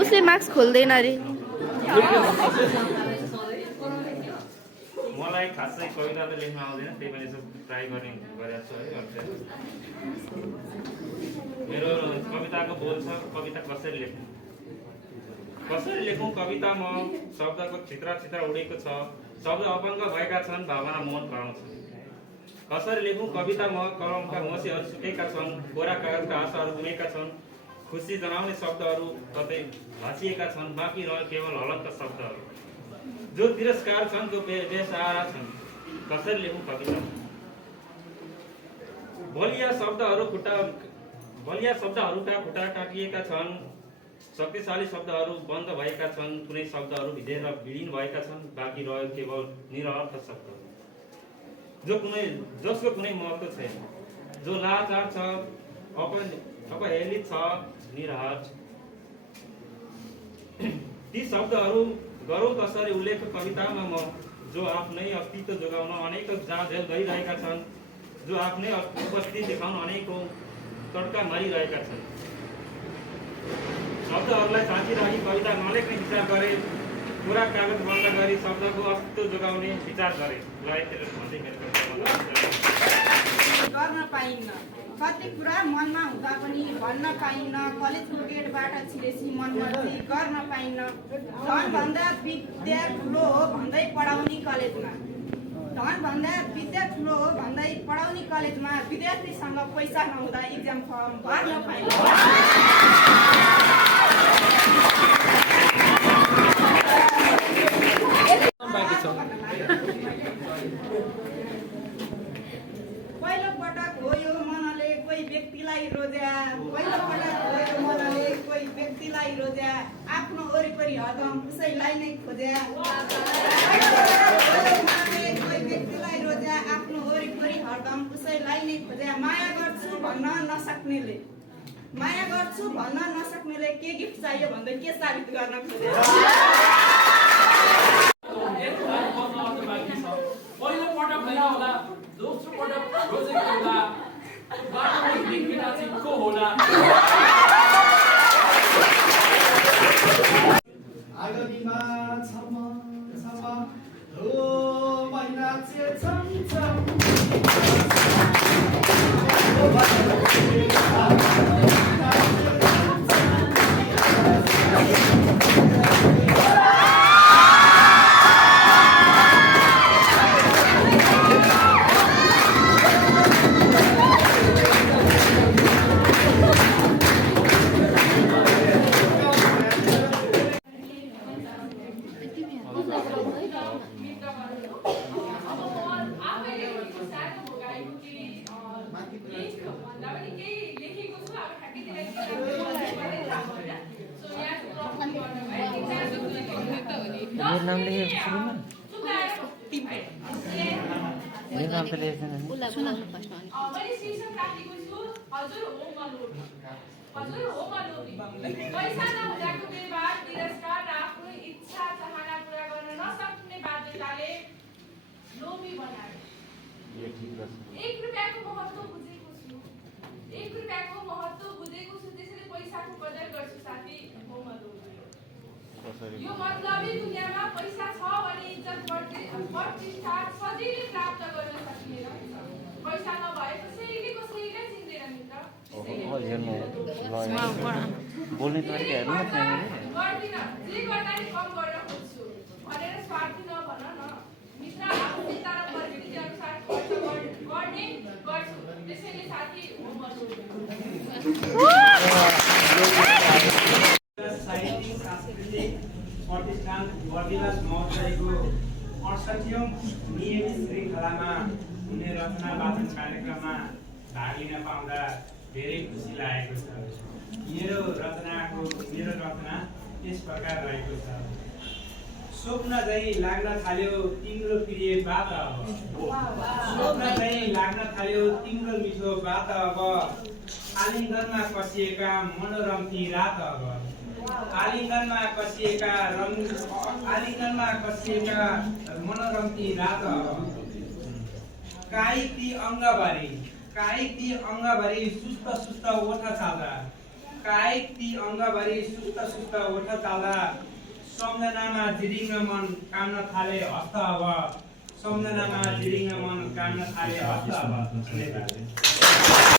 उसले मास्क खोल्दैन रे। मलाई खासै कविता त लेख्न आउँदैन, त्यही पनि यसो ट्राई गरेको छु है। मेरो कविताको बोल छ, कविता कसरी लेखौँ कविता म शब्दको छित्र उडेको छ, शब्द अभङ्ग भएका छन्, भावना मन पराउँछ। कसरी लेखौँ कविता म कलमका मसीहरू सुकेका छन्, कोरा कागजका आशाहरू बुनेका छन्, खुसी जनाउने शब्दहरू कतै भाँचिएका छन्, बाँकी रह्यो केवल हलन्त शब्दहरू जो तिरस्कार छन्, जो बेसहारा छन्। कसरी लेखौँ कविता? बलिया शब्दहरूका खुट्टा काटिएका छन्, शक्तिशाली शब्दहरू बन्द भएका छन्, कुनै शब्दहरू भिजेर विलीन भएका छन्, बाँकी रह्यो केवल निरर्थ शब्दहरू जसको कुनै महत्त्व छैन, जो लाचार छ, अपहेलित छ, निराहार छ। ती शब्दहरू गरौँ कसरी उल्लेख कवितामा म, जो आफ्नै अस्तित्व जोगाउन अनेकौं जाँझेल गरिरहेका छन्, जो आफ्नै उपस्थिति देखाउन अनेकौं तड्का मारिरहेका छन्। शब्दहरूलाई साँची राखी कविता नलेख्ने विचार गरे, पुरा कागज बन्द गरी शब्दको अस्तित्व जोगाउने विचार गरे। गर्न पाइन्न कति कुरा मनमा हुँदा पनि भन्न पाइन्न, कलेजको गेटबाट छिरेसी मन मर्जी गर्न पाइन्न। धनभन्दा विद्या ठुलो हो भन्दै पढाउने कलेजमा, धनभन्दा विद्या ठुलो हो भन्दै पढाउने कलेजमा विद्यार्थीसँग पैसा नहुँदा इक्जाम फर्म भर्न पाइन्न। पहिलो पटक हो यो मनले कोही व्यक्तिलाई रोज्या, पहिलो पटक हो यो मनले कोही व्यक्तिलाई रोज्या, आफ्नो वरिपरि हरदम उसैलाई नै खोज्या। पहिलो पटक हो यो मनले कोही व्यक्तिलाई रोज्या, आफ्नो वरिपरि हरदम उसैलाई नै खोज्या। माया गर्छु भन्न नसक्नेले के गिफ्ट चाहियो भन्दै के साबित गर्न खोज्या। पहिलो पटक होइन होला, दोस्रो पटक रोजेको होला, बाटोमा हिँडेको चाहिँ को होला। आगामीमा छम हो महिना छम मेरो नाम लेखेको सुरु न, मेरो नाम त लेखेको छैन नि। मैले शीर्षक राखेको छु हजुर हो मलोभी। पैसा नहुँदाको व्यवहार, तिरस्कार र आफ्नो इच्छा चाहना पुरा गर्न नसक्ने बाध्यताले लोभी बनायो। 1 रुपैयाँको महत्त्व बुझेको छु, त्यसैले पैसाको कदर गर्छु साथी हो मलोभी। यो मतलबी दुनियाँमा पैसा छ भने इज्जत प्रतिष्ठा सजिलै प्राप्त गर्न सकिने रहेछ। पैसा नभए कसैले चिन्दैन मित्र। बोल्ने तरिका हेर्नु न, गर्दिनँ, जे गर्दा नि कम गर्न खोज्छु भनेर स्वार्थी नभन न मित्र। आफ्नो चिन्ता र परिस्थिति अनुसार खर्च गर्ने गर्छु, त्यसैले साथी हो मलोभी। प्रतिष्ठान बर्दिवास महोत्सवको 68औं नियमित श्रृङ्खलामा हुने रचना वाचन कार्यक्रममा भाग लिन पाउँदा धेरै खुसी लागेको छ। मेरो रचना यस प्रकार रहेको छ। स्वप्न चाहिँ लाग्न थाल्यो तिम्रो प्रिय बात अब, स्वप्न चाहिँ लाग्न थाल्यो तिम्रो मिठो बात अब, आलिङ्गनमा कसिएका मनोरम ती रात अब, आलिङ्गनमा कसिएका मनोरम ती रात अब, काई ती अङ्गभरि कायिक ती अङ्गभरि सुस्त सुस्त ओठ चाल्दा कायिक ती अङ्गभरि सुस्त सुस्त ओठ चाल्दा सम्झनामा जिरिङ मन काम्न थाले हस्त अब सम्झनामा जिरिङ मन काम्न थाले हस्त अब